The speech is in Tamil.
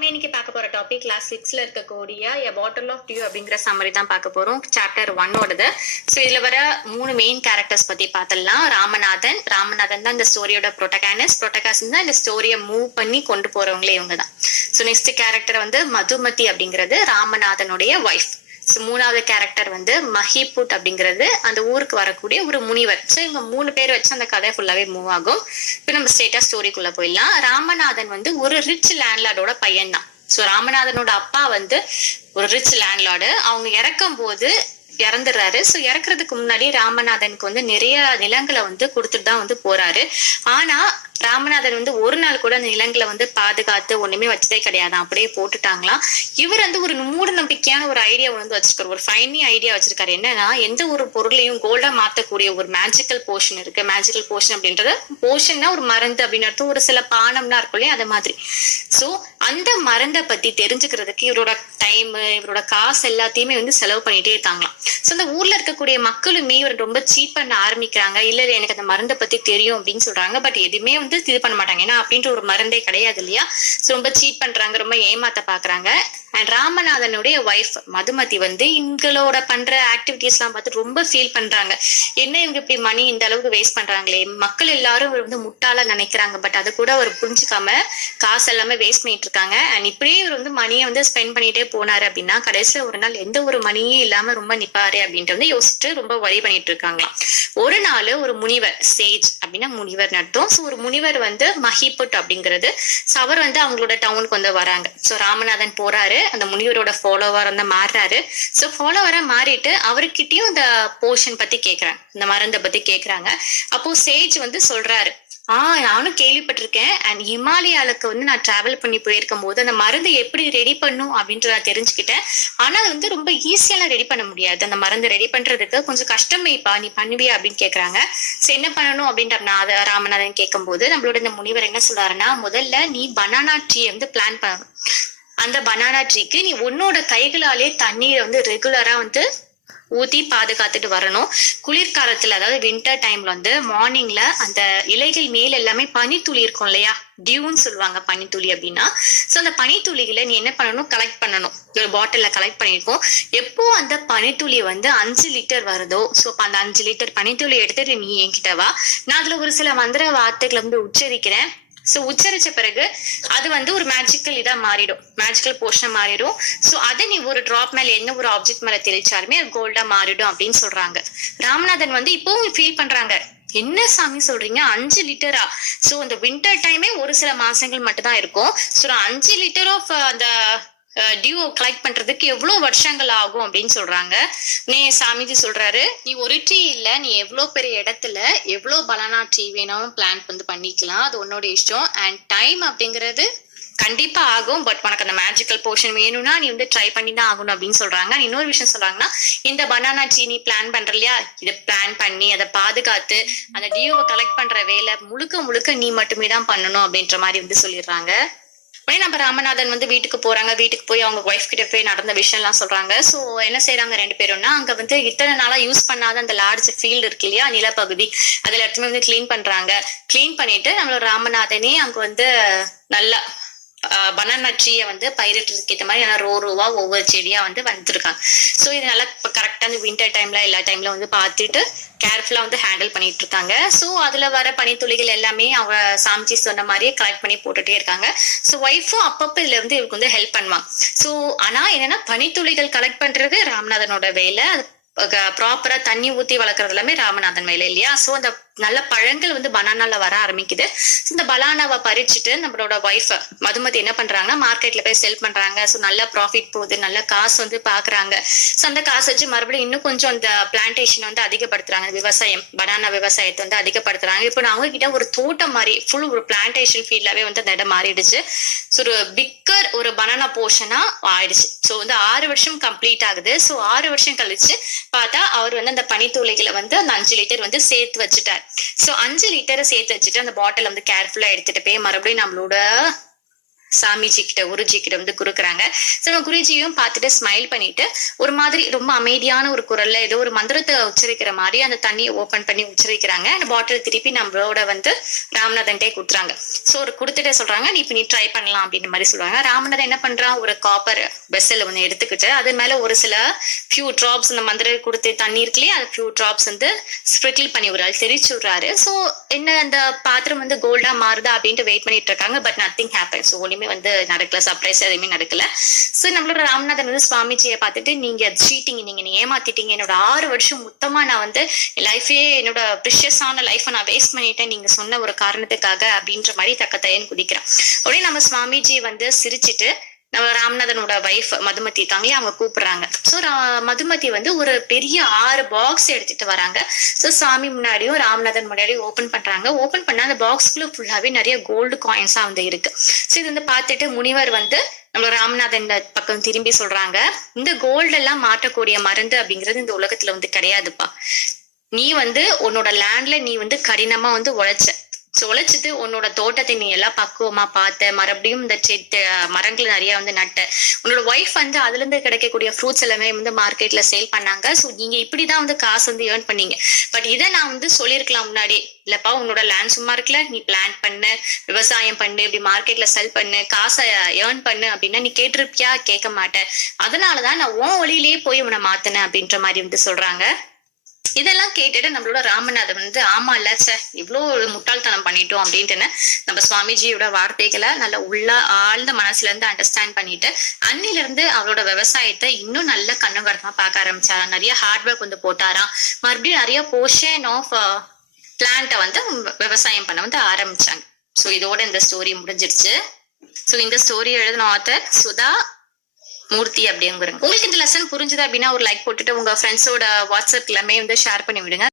நம்ம இன்னைக்கு பார்க்க போற டாபிக் கிளாஸ் 6ல இருக்கக்கூடிய எ பாட்டில் ஆஃப் டியூ அப்படிங்கிற சம்மரி தான் பார்க்க போறோம். சாப்டர் 1ஓடது. ஸோ இதுல வர 3 மெயின் கேரக்டர்ஸ் பத்தி பார்த்தலாம். ராமநாதன் தான் இந்த ஸ்டோரியோட ப்ரோட்டகானிஸ்ட் தான் இந்த ஸ்டோரியை மூவ் பண்ணி கொண்டு போறவங்களே இவங்க தான். ஸோ நெக்ஸ்ட் கேரக்டர் வந்து மதுமதி அப்படிங்கிறது ராமநாதனுடைய ஒய்ஃப். ஸோ 3வது கேரக்டர் வந்து மஹிபுட் அப்படிங்கிறது அந்த ஊருக்கு வரக்கூடிய ஒரு முனிவர். ஸோ இவங்க 3 பேர் வச்சு அந்த கதை ஃபுல்லாவே மூவ் ஆகும். இப்போ நம்ம ஸ்ட்ரெயிட்டா ஸ்டோரிக்குள்ள போயிடலாம். ராமநாதன் வந்து ஒரு ரிச் லேண்ட்லார்டோட பையன் தான். ஸோ ராமநாதனோட அப்பா வந்து ஒரு ரிச் லேண்ட்லார்டு. அவங்க இறக்கும் போது இறந்துடுறாரு. ஸோ இறக்குறதுக்கு முன்னாடி ராமநாதனுக்கு வந்து நிறைய நிலங்களை வந்து கொடுத்துட்டு தான் வந்து போறாரு. ஆனா ராமநாதன் வந்து ஒரு நாள் கூட அந்த நிலங்களை வந்து பாதுகாத்து ஒண்ணுமே வச்சதே கிடையாது, அப்படியே போட்டுட்டாங்களாம். இவர் வந்து ஒரு மூட நம்பிக்கையான ஒரு ஐடியா வந்து வச்சிருக்காரு, ஒரு ஃபைனி ஐடியா வச்சிருக்காரு. என்னன்னா, எந்த ஒரு பொருளையும் கோல்டா மாத்தக்கூடிய ஒரு மேஜிக்கல் போர்ஷன் இருக்கு. மேஜிக்கல் போர்ஷன் அப்படின்றது போர்ஷன்னா ஒரு மருந்து அப்படின்னு அர்த்தம். ஒரு சில பானம்லாம் இருக்கும் இல்லையா, அது மாதிரி. ஸோ அந்த மருந்தை பத்தி தெரிஞ்சுக்கிறதுக்கு இவரோட டைம், இவரோட காசு எல்லாத்தையுமே வந்து செலவு பண்ணிட்டே இருக்காங்களாம். ஸோ அந்த ஊர்ல இருக்கக்கூடிய மக்களுமே இவர் ரொம்ப சீட் பண்ண ஆரம்பிக்கிறாங்க. இல்ல எனக்கு அந்த மருந்தை பத்தி தெரியும் அப்படின்னு சொல்றாங்க. பட் எதுவுமே வந்து இது பண்ண மாட்டாங்க, ஏன்னா அப்படின்ற ஒரு மருந்தே கிடையாது இல்லையா. ஸோ ரொம்ப சீட் பண்றாங்க, ரொம்ப ஏமாத்த பாக்குறாங்க. அண்ட் ராமநாதனுடைய ஒய்ஃப் மதுமதி வந்து இவங்களோட பண்ற ஆக்டிவிட்டிஸ் எல்லாம் பார்த்து ரொம்ப ஃபீல் பண்றாங்க. என்ன இவங்க இப்படி மணி இந்த அளவுக்கு வேஸ்ட் பண்றாங்களே, மக்கள் எல்லாரும் வந்து முட்டாளா நினைக்கிறாங்க. பட் அது கூட அவர் புரிஞ்சுக்காம காசு எல்லாமே வேஸ்ட் பண்ணிட்டு இருக்காங்க. அண்ட் இப்படியே இவர் வந்து மணியை வந்து ஸ்பெண்ட் பண்ணிட்டே போனாரு அப்படின்னா கடைசியில ஒரு நாள் எந்த ஒரு மணியே இல்லாம ரொம்ப நிப்பாரு அப்படின்ட்டு வந்து யோசிச்சுட்டு ரொம்ப வரி பண்ணிட்டு இருக்காங்களாம். ஒரு நாள் ஒரு முனிவர், சேஜ் அப்படின்னா முனிவர் நடத்தும். ஸோ ஒரு முனிவர் வந்து மஹிபுட் அப்படிங்கிறது, ஸோ அவர் வந்து அவங்களோட டவுனுக்கு வந்து வராங்க. ஸோ ராமநாதன் போறாரு, அந்த முனிவரோட ஃபாலோவர் வந்து மாறுறாரு. ஸோ ஃபாலோவரா மாறிட்டு அவர்கிட்டயும் இந்த போர்ஷன் பத்தி கேட்கறாங்க, இந்த மருந்தை பத்தி கேட்கறாங்க. அப்போ சேஜ் வந்து சொல்றாரு, நானும் கேள்விப்பட்டிருக்கேன். அண்ட் ஹிமாலயாவுக்கு வந்து நான் டிராவல் பண்ணி போயிருக்கும் போது அந்த மருந்து எப்படி ரெடி பண்ணும் அப்படின்ற நான் தெரிஞ்சுக்கிட்டேன். ஆனா அது வந்து ரொம்ப ஈஸியெல்லாம் ரெடி பண்ண முடியாது, அந்த மருந்து ரெடி பண்றதுக்கு கொஞ்சம் கஷ்டமேப்பா, நீ பண்ணுவியா அப்படின்னு கேக்குறாங்க. சோ என்ன பண்ணணும் அப்படின்ற ராமநாதன் கேட்கும் போது நம்மளோட இந்த முனிவர் என்ன சொல்றாருன்னா, முதல்ல நீ பனானா ட்ரீ வந்து பிளான் பண்ணணும். அந்த பனானா ட்ரீக்கு நீ உன்னோட கைகளாலே தண்ணீரை வந்து ரெகுலரா வந்து ஊத்தி பாதுகாத்துட்டு வரணும். குளிர்காலத்துல, அதாவது வின்டர் டைம்ல வந்து மார்னிங்ல அந்த இலைகள் மேல் எல்லாமே பனித்துளி இருக்கும் இல்லையா, டியூன்னு சொல்லுவாங்க பனித்துளி அப்படின்னா. ஸோ அந்த பனித்துளிகளை நீ என்ன பண்ணணும், கலெக்ட் பண்ணணும். ஒரு பாட்டில்ல கலெக்ட் பண்ணிருக்கோம். எப்போ அந்த பனித்துளி வந்து 5 லிட்டர் வருதோ, ஸோ அந்த 5 லிட்டர் பனித்துளி எடுத்துட்டு நீ என்கிட்ட வா. நான் அதுல ஒரு சில மந்திர வார்த்தைகளை வந்து உச்சரிக்கிறேன். ஸோ உச்சரிச்ச பிறகு அது வந்து ஒரு மேஜிக்கல் இதா மாறிடும், மேஜிக்கல் போர்ஷனா மாறிடும். ஸோ அதை நீ ஒரு டிராப் மேல என்ன ஒரு ஆப்ஜெக்ட் மேல தெளிச்சாலுமே அது கோல்டா மாறிடும் அப்படின்னு சொல்றாங்க. ராமநாதன் வந்து இப்பவும் ஃபீல் பண்றாங்க, என்ன சாமி சொல்றீங்க 5 லிட்டரா? ஸோ அந்த வின்டர் டைமே ஒரு சில மாசங்கள் மட்டும் தான் இருக்கும். ஸோ 5 லிட்டர் ஆஃப் அந்த டியூ கலெக்ட் பண்றதுக்கு எவ்வளவு வருஷங்கள் ஆகும் அப்படின்னு சொல்றாங்க. சாமிஜி சொல்றாரு, நீ ஒரு ட்ரீ இல்ல, நீ எவ்வளவு பெரிய இடத்துல எவ்வளவு பனானா ட்ரீ வேணும் பிளான் வந்து பண்ணிக்கலாம், அது உன்னோட இஷ்டம். அண்ட் டைம் அப்படிங்கிறது கண்டிப்பா ஆகும், பட் உனக்கு அந்த மேஜிக்கல் போர்ஷன் வேணும்னா நீ வந்து ட்ரை பண்ணி தான் ஆகணும் அப்படின்னு சொல்றாங்க. இன்னொரு விஷயம் சொல்றாங்கன்னா, இந்த பனானா ட்ரீ நீ பிளான் பண்ற இல்லையா, இதை பிளான் பண்ணி அதை பாதுகாத்து அந்த டியூவை கலெக்ட் பண்ற வேலை முழுக்க நீ மட்டுமே தான் பண்ணணும் அப்படின்ற மாதிரி வந்து சொல்லிடுறாங்க. நம்ம ராமநாதன் வந்து வீட்டுக்கு போறாங்க. வீட்டுக்கு போய் அவங்க ஒய்ஃப் கிட்ட போய் நடந்த விஷயம் எல்லாம் சொல்றாங்க. சோ என்ன செய்யறாங்க 2 பேரும்னா, அங்க வந்து இத்தனை நாளா யூஸ் பண்ணாத அந்த லார்ஜ் ஃபீல்டு இருக்கு இல்லையா, நிலப்பகுதி, அதுல எல்லாத்தையுமே வந்து கிளீன் பண்றாங்க. கிளீன் பண்ணிட்டு நம்மளோட ராமநாதனே அங்க வந்து நல்லா பனானா ட்ரீயை வந்து பயிரிட்டுறதுக்கு ஏற்ற மாதிரி ரோவா ஒவ்வொரு செடியா வந்து வந்துருக்காங்க. ஸோ இது நல்லா கரெக்டா அந்த வின்டர் டைம்ல எல்லா டைம்ல வந்து பார்த்துட்டு கேர்ஃபுல்லா வந்து ஹேண்டில் பண்ணிட்டு இருக்காங்க. ஸோ அதுல வர பனித்துளிகள் எல்லாமே அவங்க சாமிச்சி சொன்ன மாதிரியே கலெக்ட் பண்ணி போட்டுட்டே இருக்காங்க. ஸோ ஒய்ஃபும் அப்பப்போ இதுல வந்து இவருக்கு வந்து ஹெல்ப் பண்ணுவாங்க. ஸோ ஆனா என்னன்னா, பனித்துளிகள் கலெக்ட் பண்றது ராமநாதனோட வேலை, ப்ராப்பரா தண்ணி ஊத்தி வளர்க்கறது எல்லாமே ராமநாதன் வேலை இல்லையா. சோ அந்த நல்ல பழங்கள் வந்து பனானால வர ஆரம்பிக்குது. இந்த பனானாவை பறிச்சுட்டு நம்மளோட ஒய்ஃப் மதுமதி என்ன பண்றாங்கன்னா, மார்க்கெட்ல போய் செல் பண்றாங்க. ஸோ நல்ல ப்ராஃபிட் போகுது, நல்ல காசு வந்து பாக்குறாங்க. ஸோ அந்த காசு வச்சு மறுபடியும் இன்னும் கொஞ்சம் அந்த பிளான்டேஷன் வந்து அதிகப்படுத்துறாங்க, விவசாயம், பனானா விவசாயத்தை வந்து அதிகப்படுத்துறாங்க. இப்போ நான் அவங்க கிட்ட ஒரு தோட்டம் மாதிரி ஃபுல் ஒரு பிளான்டேஷன் ஃபீல்டாவே வந்து அந்த இடம் மாறிடுச்சு. ஸோ ஒரு பிக்கர் ஒரு பனானா போர்ஷனா ஆயிடுச்சு. ஸோ வந்து 6 வருஷம் கம்ப்ளீட் ஆகுது. ஸோ 6 வருஷம் கழிச்சு பார்த்தா அவர் வந்து அந்த பனித்துளிகளை வந்து அந்த 5 லிட்டர் வந்து சேர்த்து வச்சுட்டார். ஸோ 5 லிட்டரை சேர்த்து வச்சுட்டு அந்த பாட்டில் வந்து கேர்ஃபுல்லா எடுத்துட்டு போய் மறுபடியும் நம்மளோட சாமிஜி கிட்ட குருஜி கிட்ட வந்து குடுக்குறாங்க. ஸோ குருஜியும் பார்த்துட்டு ஸ்மைல் பண்ணிட்டு ஒரு மாதிரி ரொம்ப அமைதியான ஒரு குரல்ல ஏதோ ஒரு மந்திரத்தை உச்சரிக்கிற மாதிரி அந்த தண்ணியை ஓபன் பண்ணி உச்சரிக்கிறாங்க. அந்த பாட்டில் திருப்பி நம்மளோட வந்து ராமநாதன்ட்டே கொடுத்துறாங்க. ஸோ ஒரு கொடுத்துட்டு சொல்றாங்க நீ ட்ரை பண்ணலாம் அப்படின்ற மாதிரி சொல்லுவாங்க. ராமநாதன் என்ன பண்றான், ஒரு காப்பர் வெசல் வந்து எடுத்துக்கிட்டு அது மேல ஒரு சில ஃபியூ டிராப்ஸ் அந்த மந்திரம் கொடுத்து தண்ணி இருக்குல்லையே அது ஃபியூ டிராப்ஸ் வந்து ஸ்ப்ரிங்கிள் பண்ணி விடுறாரு, தெரிச்சு விடுறாரு. ஸோ என்ன அந்த பாத்திரம் வந்து கோல்டா மாறுதா அப்படின்ட்டு வெயிட் பண்ணிட்டு இருக்காங்க. But nothing happen. ஸோ ஒண்ணுமே வந்து நடக்கல, சர்ப்ரைஸ் எதுவுமே நடக்கல. ஸோ நம்மளோட ராமநாதன் வந்து சுவாமிஜியை பார்த்துட்டு நீங்க சீட்டிங், நீங்க ஏமாத்திட்டீங்க, என்னோட 6 வருஷம் மொத்தமா நான் வந்து லைஃபே என்னோட ப்ரிஷியஸான லைஃபை நான் வேஸ்ட் பண்ணிட்டேன் நீங்க சொன்ன ஒரு காரணத்துக்காக அப்படின்ற மாதிரி தக்கத்தையன்னு குதிக்கிறான். உடனே நம்ம சுவாமிஜி வந்து சிரிச்சிட்டு நம்ம ராமநாதனோட வைஃப் மதுமதி இருக்காங்களே அவங்க கூப்பிடுறாங்க. ஸோ மதுமதி வந்து ஒரு பெரிய 6 பாக்ஸ் எடுத்துட்டு வராங்க. ஸோ சாமி முன்னாடியும் ராமநாதன் முன்னாடியும் ஓபன் பண்றாங்க. ஓபன் பண்ணா அந்த பாக்ஸ்குள்ள ஃபுல்லாவே நிறைய கோல்டு காயின்ஸா வந்து இருக்கு. ஸோ இது வந்து பார்த்துட்டு முனிவர் வந்து நம்மளோட ராமநாதன் பக்கம் திரும்பி சொல்றாங்க, இந்த கோல்டு எல்லாம் மாற்றக்கூடிய மருந்து அப்படிங்கிறது இந்த உலகத்துல வந்து கிடையாதுப்பா. நீ வந்து உன்னோட லேண்ட்ல நீ வந்து கடினமா வந்து உழைச்சிட்டு உன்னோட தோட்டத்தை நீ எல்லாம் பக்குவமா பார்த்த, மறுபடியும் இந்த மரங்கள் நிறைய வந்து நட்ட, உன்னோட ஒய்ஃப் வந்து அதுல இருந்து கிடைக்கக்கூடிய ஃப்ரூட்ஸ் எல்லாமே வந்து மார்க்கெட்ல சேல் பண்ணாங்க. ஸோ நீங்க இப்படிதான் வந்து காசு வந்து ஏர்ன் பண்ணீங்க. பட் இதை நான் வந்து சொல்லியிருக்கலாம் முன்னாடி, இல்லப்பா உன்னோட லேண்ட் சும்மா இருக்குல்ல, நீ பிளான் பண்ணு, விவசாயம் பண்ணு, இப்படி மார்க்கெட்ல செல் பண்ணு, காசை ஏர்ன் பண்ணு அப்படின்னா நீ கேட்டிருப்பியா, கேட்க மாட்டேன். அதனாலதான் நான் உன் வழியிலேயே போய் உன்னை மாத்தினேன் அப்படின்ற மாதிரி வந்து சொல்றாங்க. இதெல்லாம் கேட்டுட்டு நம்மளோட ராமநாதன் வந்து ஆமா இல்ல இவ்வளோ முட்டாள்தனம் பண்ணிட்டோம் அப்படின்ட்டு நம்ம சுவாமிஜியோட வார்த்தைகளை நல்ல ஆழ்ந்த மனசுல இருந்து அண்டர்ஸ்டாண்ட் பண்ணிட்டு அன்னில இருந்து அவரோட விவசாயத்தை இன்னும் நல்ல கண்ணுங்கரமா பார்க்க ஆரம்பிச்சாராம். நிறைய ஹார்ட் ஒர்க் வந்து போட்டாராம். மறுபடியும் நிறைய போர்ஷன் ஆஃப் பிளான்ட்டை வந்து விவசாயம் பண்ண வந்து ஆரம்பிச்சாங்க. ஸோ இதோட இந்த ஸ்டோரி முடிஞ்சிருச்சு. ஸோ இந்த ஸ்டோரி எழுதின ஆத்தர் சுதா மூர்த்தி அப்படிங்கிறங்க. உங்களுக்கு இந்த லெசன் புரிஞ்சுது அப்படின்னா ஒரு லைக் போட்டுட்டு உங்க ஃப்ரெண்ட்ஸோட வாட்ஸ்அப் எல்லாமே வந்து ஷேர் பண்ணி விடுங்க.